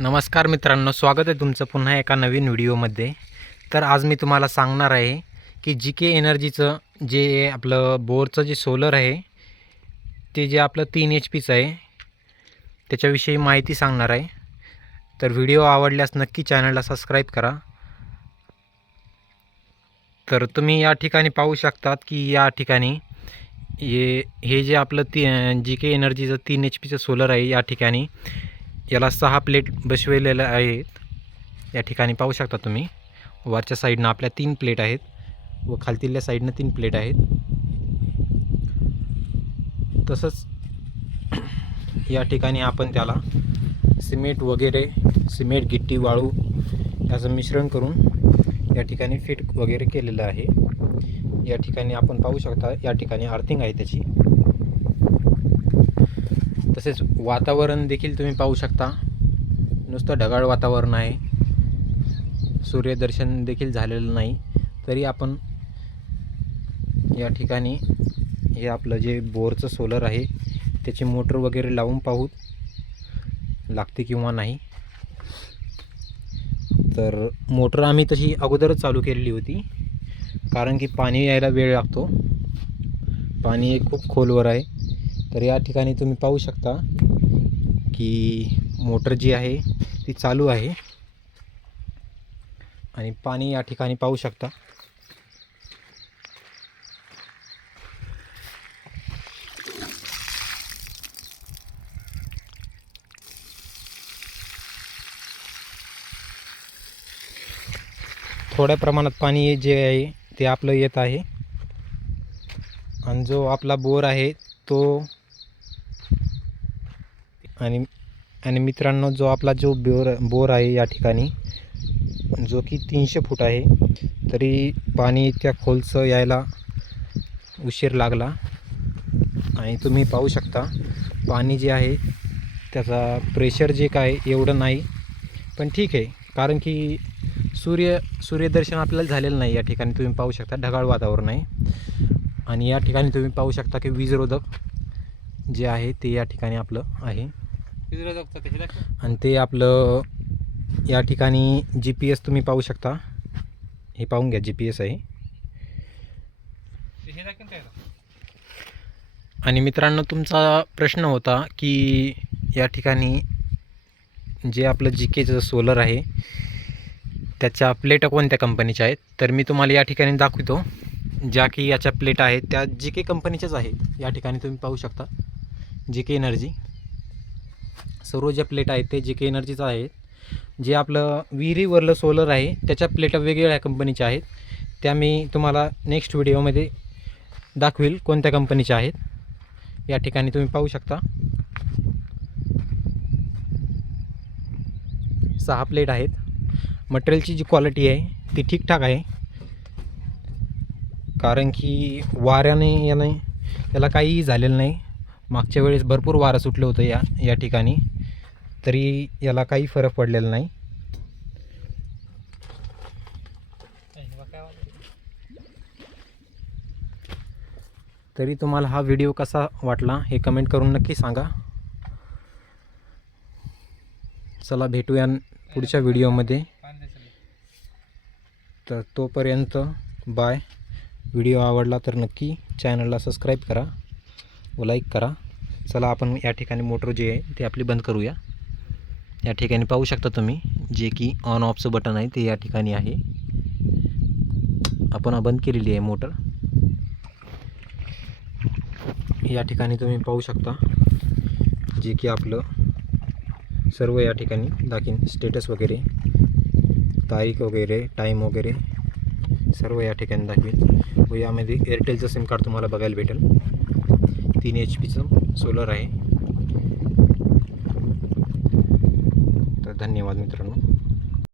नमस्कार मित्रांनो, स्वागत आहे तुमचं पुन्हा एका नवीन व्हिडिओमध्ये। तर आज मी तुम्हाला सांगणार आहे की जी एनर्जीचं जे आपलं बोरचं जे सोलर आहे ते जे आपलं 3 HP आहे त्याच्याविषयी माहिती सांगणार आहे। तर व्हिडिओ आवडल्यास नक्की चॅनलला सबस्क्राईब करा। तर तुम्ही या ठिकाणी पाहू शकतात की या ठिकाणी हे जे आपलं जी एनर्जीचं 3 HPचं सोलर आहे, या ठिकाणी याला 6 प्लेट बसवलेल्या आहेत। या ठिकाणी पाहू शकता तुम्ही, वरच्या साईडनं आपल्या 3 प्लेट आहेत व खालतील्या साईडनं 3 प्लेट आहेत। तसंच या ठिकाणी आपण त्याला सिमेंट वगैरे, सिमेंट गिट्टी वाळू याचं मिश्रण करून या ठिकाणी फिट वगैरे केलेलं आहे। या ठिकाणी आपण पाहू शकता, या ठिकाणी अर्थिंग आहे त्याची। तसेच वातावरण देखील तुम्ही पाहू शकता, नुसतं ढगाळ वातावरण आहे, सूर्यदर्शन देखील झालेलं नाही। तरी आपण या ठिकाणी हे आपलं जे बोरचं सोलर आहे त्याची मोटर वगैरे लावून पाहू लागते किंवा नाही। तर मोटर आम्ही तशी अगोदरच चालू केलेली होती, कारण की पाणी यायला वेळ लागतो, पाणी खूप खोलवर आहे। तर या ठिकाणी तुम्ही पाहू शकता की मोटर जी आहे ती चालू आहे आणि पाणी या ठिकाणी पाहू शकता। थोड्या प्रमाणात पाणी जे आहे ते आपलं येत आहे आणि जो आपला बोर आहे तो आणि मित्रांनो, जो आपला बोर आहे या ठिकाणी जो की 300 फूट आहे, तरी पाणी इतक्या खोलचं यायला उशीर लागला। आणि तुम्ही पाहू शकता पाणी जे आहे त्याचा प्रेशर जे काय एवढं नाही, पण ठीक आहे, कारण की सूर्यदर्शन आपल्याला झालेलं नाही। या ठिकाणी तुम्ही पाहू शकता ढगाळ वातावरण आहे आणि या ठिकाणी तुम्ही पाहू शकता की वीजरोधक जे आहे ते या ठिकाणी आपलं आहे आणि ते आपलं या ठिकाणी GPS तुम्ही पाहू शकता, हे पाहून घ्या, GPS आहे। आणि मित्रांनो, तुमचा प्रश्न होता की या ठिकाणी जे आपलं GKचं सोलर आहे त्याच्या प्लेटा कोणत्या कंपनीच्या आहेत। तर मी तुम्हाला या ठिकाणी दाखवतो, ज्या की याच्या प्लेट आहेत त्या GK कंपनीच्याच आहेत। या ठिकाणी तुम्ही पाहू शकता GK एनर्जी, सर्व ज्या प्लेट आहेत ते GK एनर्जीचं आहेत। जे आपलं विहिरीवरलं सोलर आहे त्याच्या प्लेटा वेगवेगळ्या कंपनीच्या आहेत, त्या मी तुम्हाला नेक्स्ट व्हिडिओमध्ये दाखवेल कोणत्या कंपनीच्या आहेत। या ठिकाणी तुम्ही पाहू शकता 6 प्लेट आहेत। मटेरियलची जी क्वालिटी आहे ती ठीकठाक आहे, कारण की वाऱ्याने याला काहीही झालेलं नाही। मागच्या वेळेस भरपूर वारं सुटलं होतं या ठिकाणी, तरी याला काही फरक पडलेला नाही। तरी तुम्हाला हा व्हिडिओ कसा वाटला हे कमेंट करून नक्की सांगा। चला भेटूया पुढच्या व्हिडिओमध्ये, तर तोपर्यंत बाय। व्हिडिओ आवडला तर नक्की चॅनलला सबस्क्राईब करा व लाईक करा। चला आपण या ठिकाणी मोटर जे आहे ते आपली बंद करूया। या ठिकाणी पाहू शकता तुम्ही, जे की ऑन ऑफचं बटन आहे ते या ठिकाणी आहे, आपण बंद केलेली आहे मोटर। या ठिकाणी तुम्ही पाहू शकता जे की आपलं सर्व या ठिकाणी दाखीन, स्टेटस वगैरे, तारीख वगैरे, टाईम वगैरे सर्व या ठिकाणी दाखवेल। व यामध्ये एअरटेलचं सिम कार्ड तुम्हाला बघायला भेटेल। 3 HPचं सोलर आहे। तर धन्यवाद मित्रांनो।